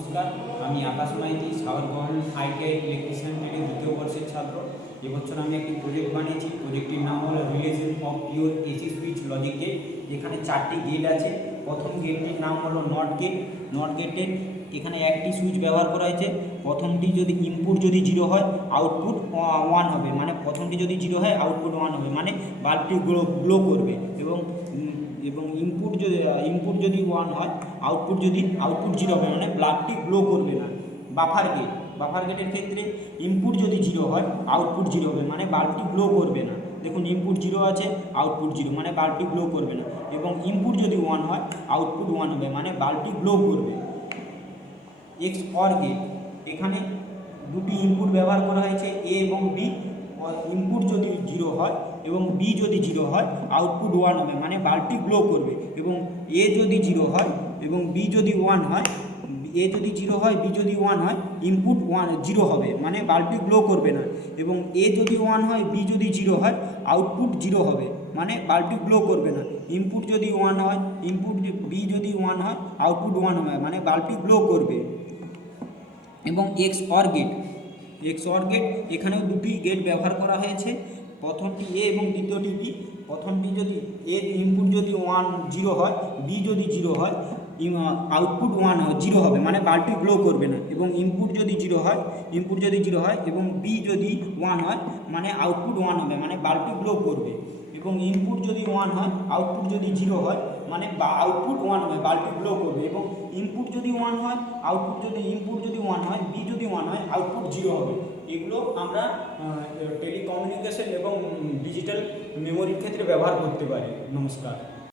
নমস্কার, আমি আকাশ মাইতি, সাগর government ITI electrician ট্রেডের দ্বিতীয় বর্ষের ছাত্র। এবছর আমি একটি প্রজেক্ট বানিয়েছি। প্রজেক্টটির নাম হলো relation of pure AC switch logic gate. এখানে 4টি গেট আছে। প্রথম গেটটির নাম হলো নট গেট। নট গেটের এখানে একটি সুইচ ব্যবহার করা হয়েছে। প্রথমটি যদি ইনপুট যদি 0 হয়, আউটপুট 1 হবে, মানে প্রথমটি যদি 0 হয় আউটপুট 1 হবে, মানে বাল্বটি গ্লো করবে। এবং ইনপুট যদি 1 হয়, আউটপুট 0 হবে, মানে বাল্বটি গ্লো করবে না। বাফার গেটের ক্ষেত্রে ইনপুট যদি 0 হয়, আউটপুট 0 হবে, মানে বাল্বটি গ্লো করবে না। দেখুন, ইনপুট 0 আছে, আউটপুট 0, মানে বাল্বটি গ্লো করবে না। এবং ইনপুট যদি 1 হয়, আউটপুট 1 হবে, মানে বাল্বটি গ্লো করবে। XOR গেট, এখানে দুটি ইনপুট ব্যবহার করা হয়েছে, এ এবং বি। ইনপুট যদি 0 হয় এবং বি যদি 0 হয়, আউটপুট 1 হবে, মানে বাল্বটি গ্লো করবে। এবং এ যদি 0 হয় এবং বি যদি 1 হয়, এ যদি 0 হয়, বি যদি 1 হয়, ইনপুট 0 হবে, মানে বাল্বটি গ্লো করবে না। এবং এ যদি 1 হয়, বি যদি 0 হয়, আউটপুট 0 হবে, মানে বাল্বটি গ্লো করবে না। ইনপুট যদি 1 হয়, বি যদি 1 হয়, আউটপুট 1 হবে, মানে বাল্বটি গ্লো করবে। এবং XOR গেট, এখানেও দুটি গেট ব্যবহার করা হয়েছে। প্রথমটি এ এবং দ্বিতীয়টি বি। প্রথমটি যদি এ ইনপুট যদি 0 হয়, বি যদি 0 হয়, আউটপুট 0 হবে, মানে বাল্বটি গ্লো করবে না। এবং ইনপুট যদি 0 হয় এবং বি যদি 1 হয়, মানে আউটপুট 1 হবে, মানে বাল্বটি গ্লো করবে। এবং ইনপুট যদি 1 হয়, আউটপুট যদি 0 হয়, মানে আউটপুট 1 হবে, বাল্বটি গ্লো করবে। এবং ইনপুট যদি 1 হয়, ইনপুট যদি 1 হয়, বি যদি 1 হয়, আউটপুট 0 হবে। এগুলো আমরা টেলিকমিউনিকেশন এবং ডিজিটাল মেমোরির ক্ষেত্রে ব্যবহার করতে পারি। নমস্কার।